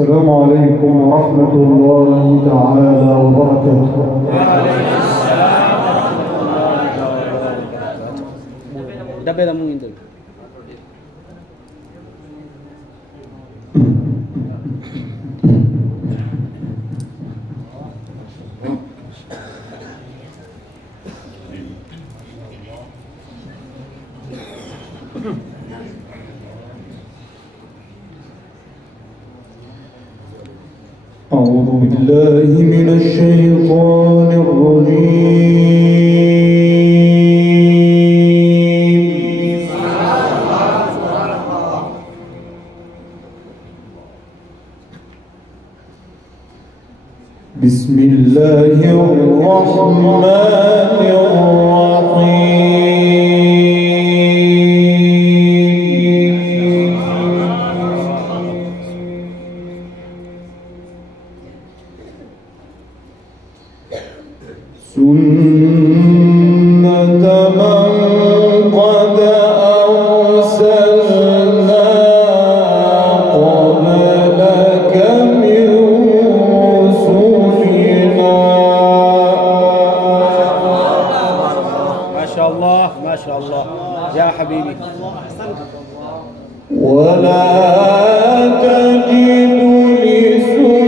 السلام عليكم ورحمة الله تعالى وبركاته. وعليكم السلام ورحمة الله تعالى وبركاته. ده بيدا مو يندل. أعوذ بالله من الشيطان الرجيم. بسم الله الرحمن الرحيم. سنة من قد أرسلنا قبلك من رسلنا. ما شاء الله ما شاء الله يا حبيبي. ولا تجد لسنتنا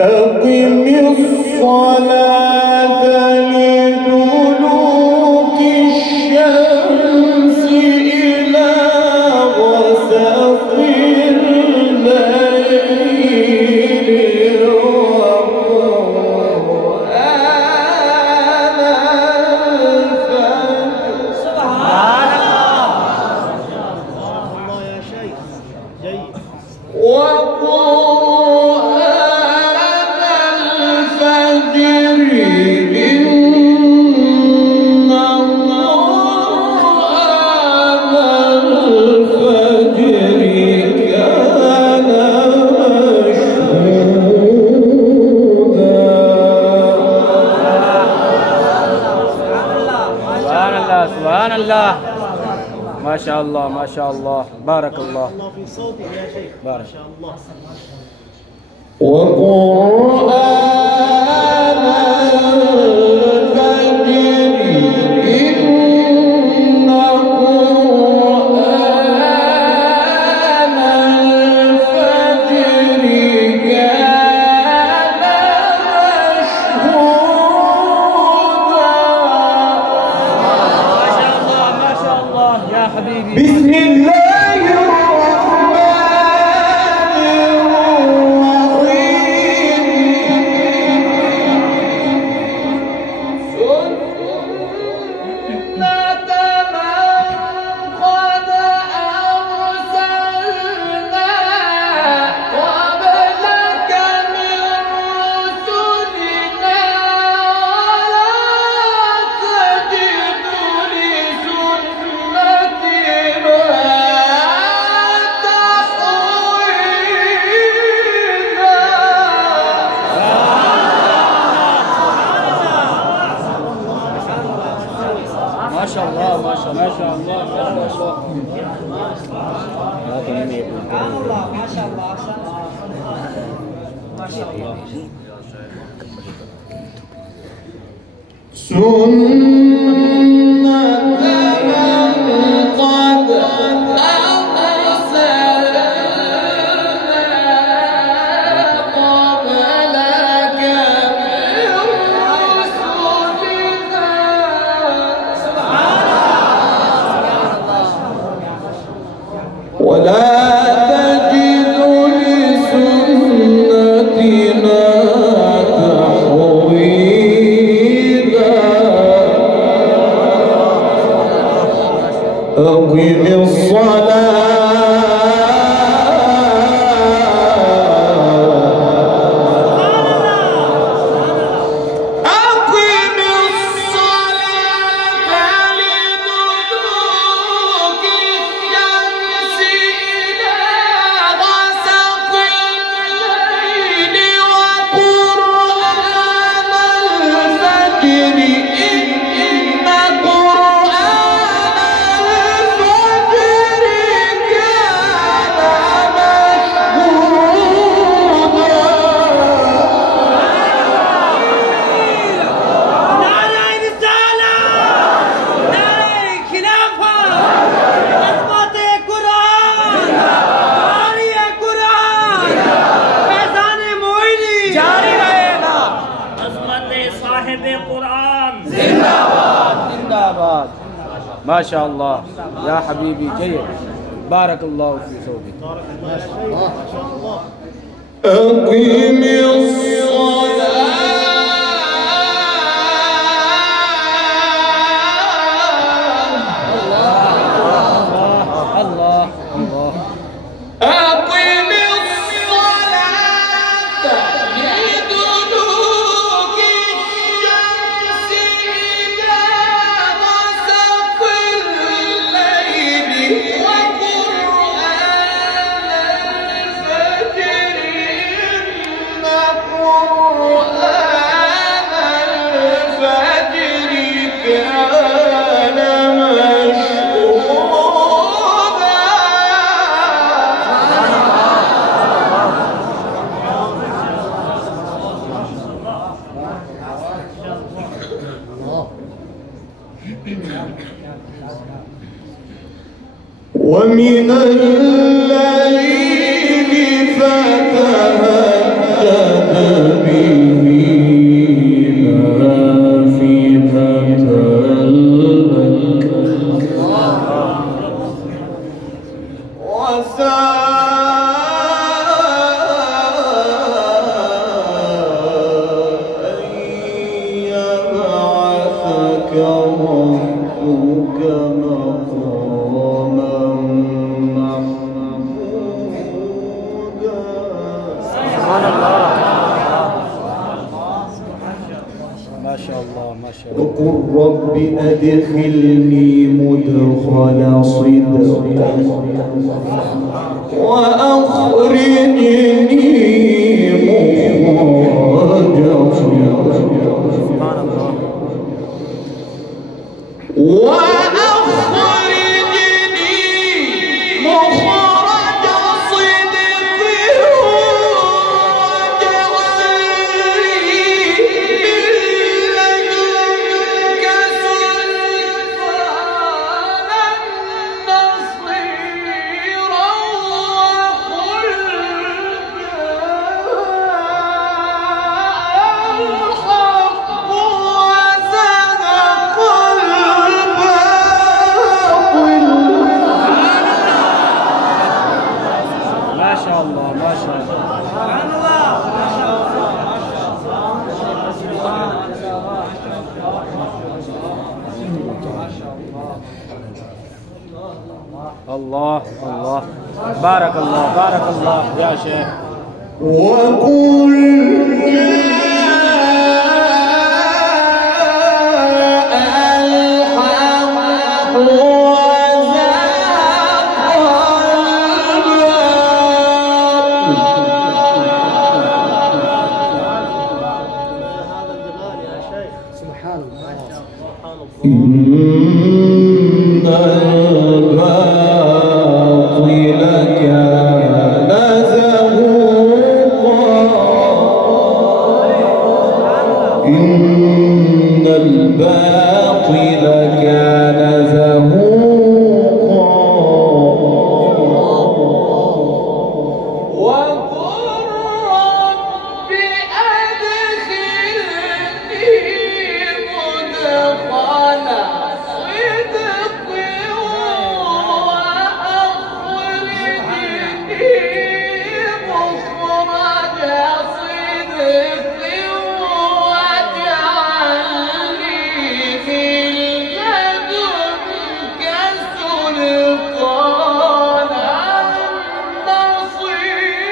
أقم الصلاة لدلوك الشمس إلى غسق الليل وقرآن الفجر. سبحان الله يا شيخ جيد. سبحان الله ما شاء الله ما شاء الله بارك الله في صوتك يا شيخ بارك شاء الله. وقرآن الفجر إن قرآن الفجر كان مشهودا. ما شاء الله يا حبيبي. بسم الله الرحمن الرحيم. سنة من قد أرسلنا قبلك من رسلنا ولا تجد لسنتنا ما شاء الله ما شاء الله ما شاء الله ما شاء الله ما شاء الله سنة من قد أرسلنا قبلك من رسلنا. ولا تجد لسنتنا تحويلا. ما شاء الله يا حبيبي جيد. بارك الله في صوتك. أقيم الصلاة الله الله. أقم الصلاة لدلوك الشمس إلى غسق الليل وقرآن الفجر إن قرآن الفجر كان مشهودا. ومن الليل فتهجد به نافلة لك وساء أن يبعثك ربك مقاما محمودا. سبحان الله. ما شاء الله ما شاء الله. وقل رب أدخلني مدخل صدق وأخرجني مخرج صدق وأخرجني مخرج صدق واجعلني من لدنك سلطانا نصيرا وقل الحق وزهق الباطل. ما شاء الله ما شاء الله. الله الله. بارك الله بارك الله يا شيخ. وقل الحق وزهق الباطل. إن الباطل كان زهوقا. إن الباطل كان زهوقا. وقل رب أدخلني مدخل صدق وأخرجني مخرج صدق واجعلني من لدنك سلطانا نصيرا.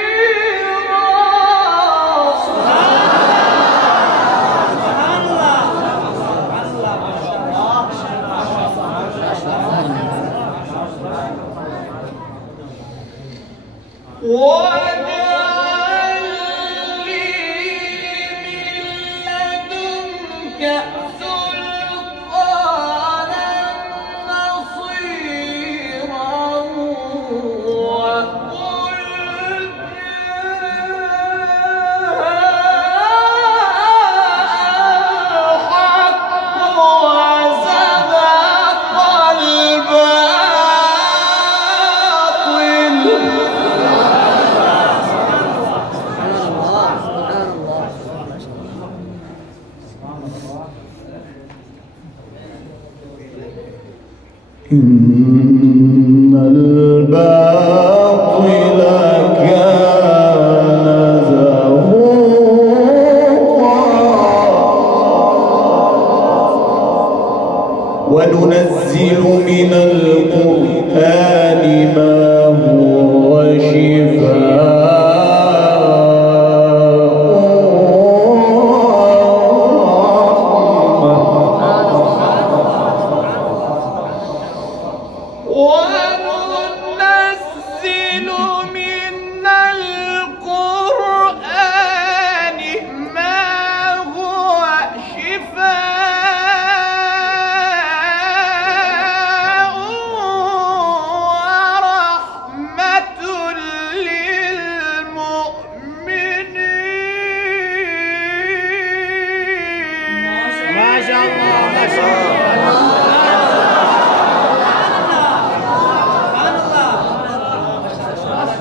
واجعلني من لدنك سلطانا نصيرا وقل الحق وزهق الباطل. إن الباطل كان زهوقا وننزل من القرآن ما هو شفاء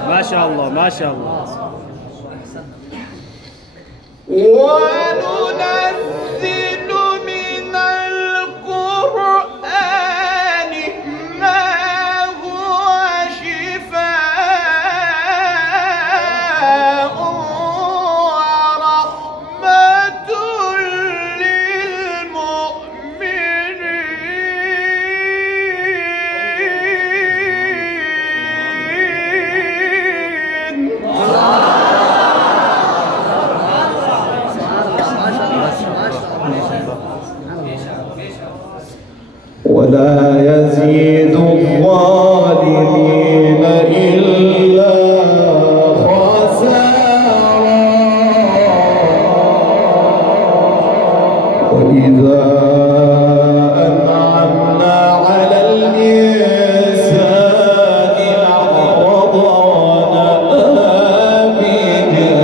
ما شاء الله ما شاء الله. وننزل من القرآن ما هو شفاء ورحمة ولا يزيد الظالمين إلا خسارا وإذا أنعمنا على الإنسان أعرض ونأى بجانبه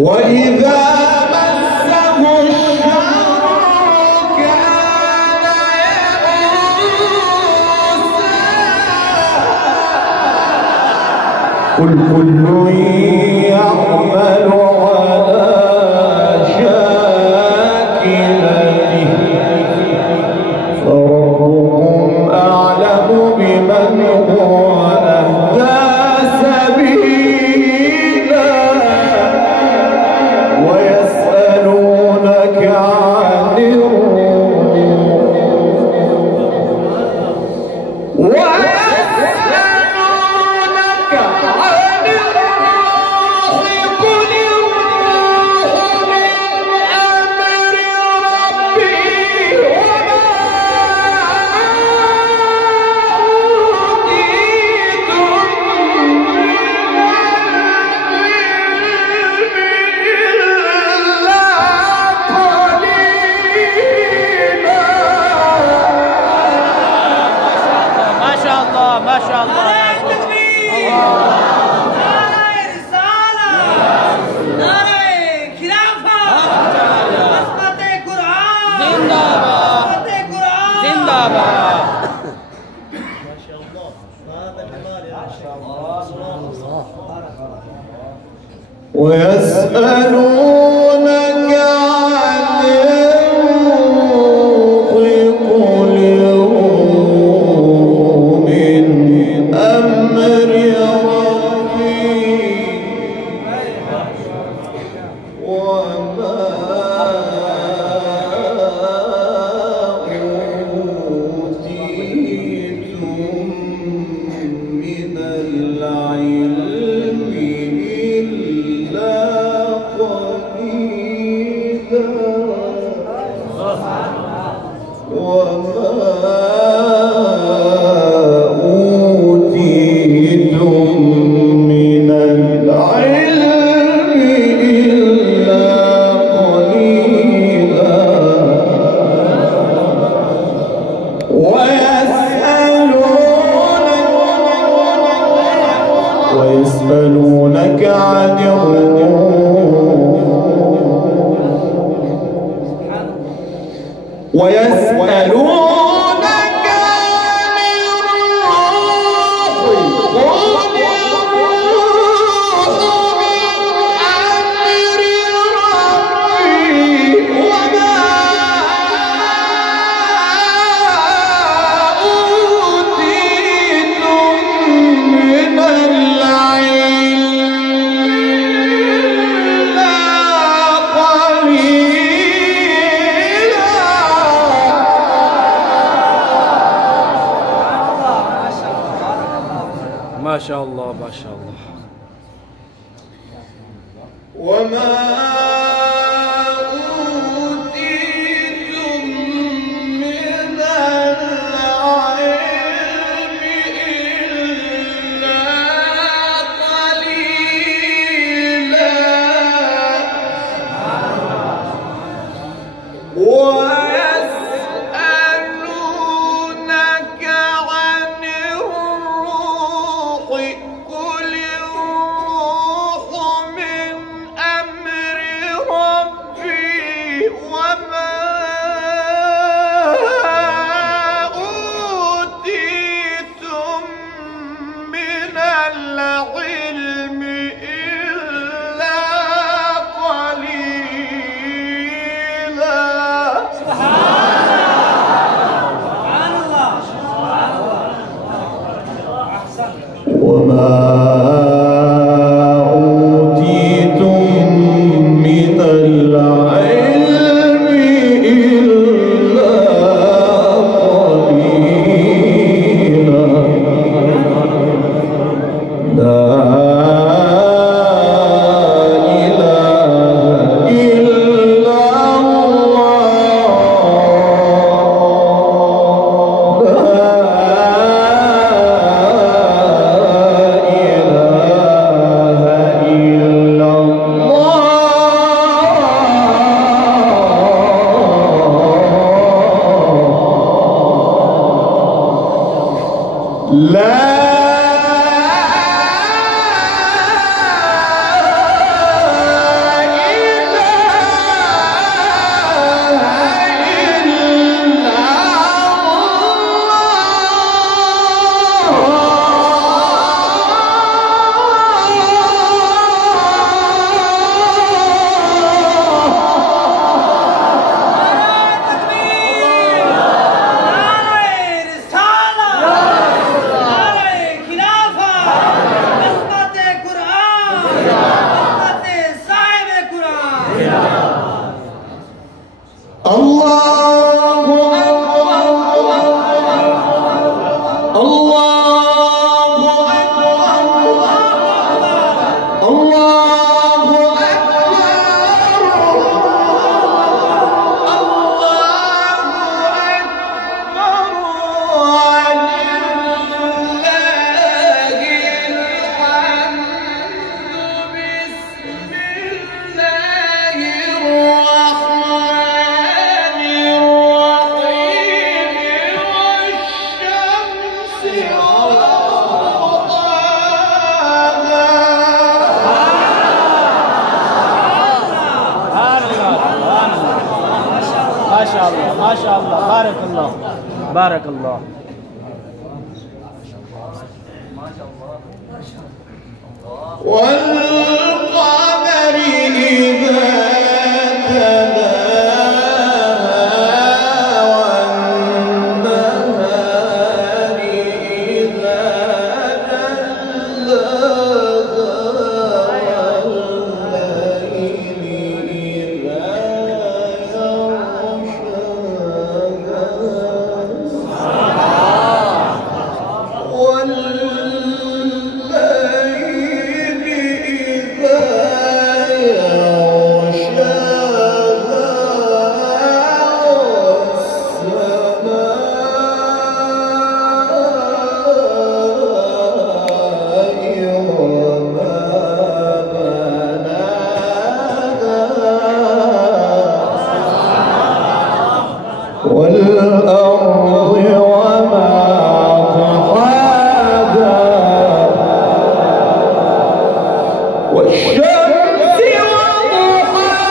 وإذا قل كل يعمل على شاكلته فربكم أعلم بمن هو أهدى سبيلا ويسألونك عن الروح ما شاء الله. ويسألونك عن الروح قل الروح من أمر ربي وما أوتيتم من العلم إلا قليلا وما أوتيتم من العلم إلا قليلا ويسألونك عن الروح ويسألونك عن الروح قل الروح من أمر ربي وما ما شاء الله بارك الله بارك الله. والقمر إذا تلاها والنهار إذا جلاها والليل إذا والأرض وما طحاها والشمس وضحاها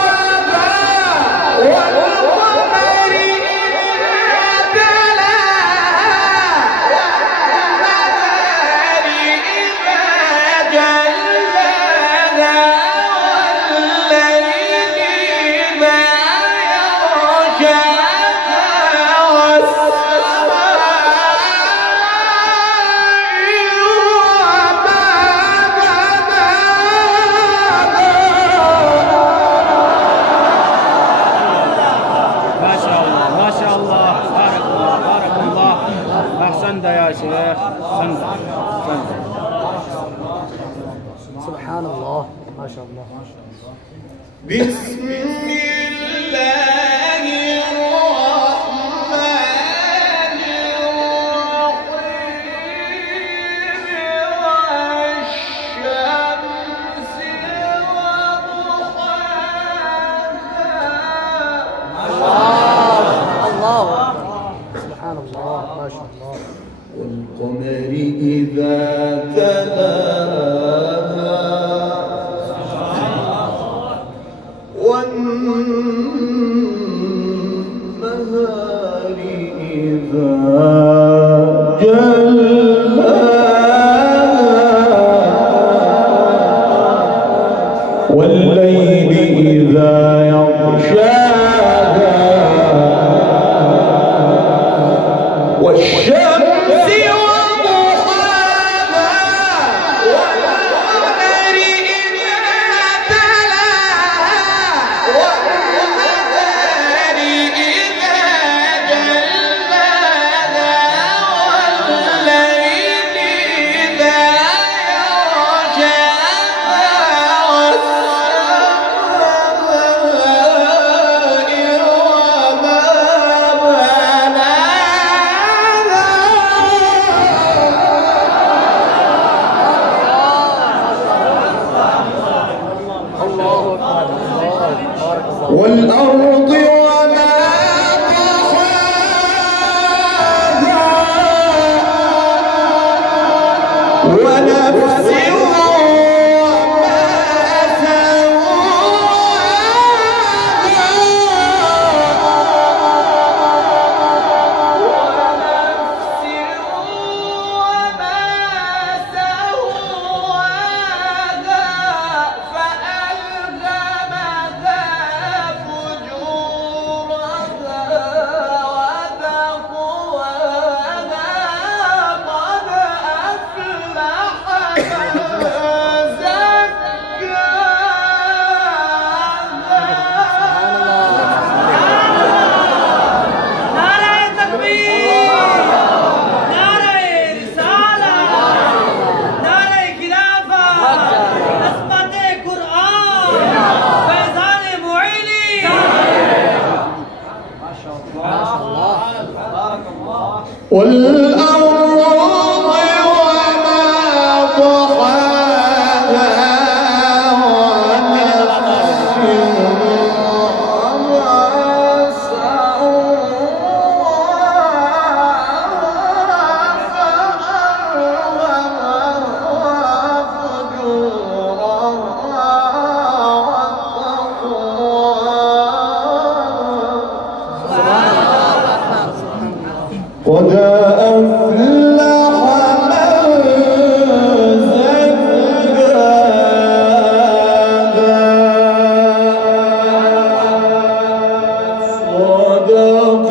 والقمر إذا تلاها والنهار إذا جلاها والليل إذا يغشاها أحسنت يا شيخ. أحسنت. سبحان الله. ما شاء الله. بسم الله الرحمن الرحيم والشمس وضحاها. الله سبحان الله ما شاء الله. والقمر إذا تلاها والنهار إذا جلاها والليل إذا يغشاها والشمس وضحاها والقمر إذا تلاها والنهار إذا جلاها والليل إذا يغشاها والسماء وما والأرض وما طحاها ونفس وما والأرض وما طحاها ونفس وما سواها فألهمها فجورها وتقواها قد أفلح من زكاها صدق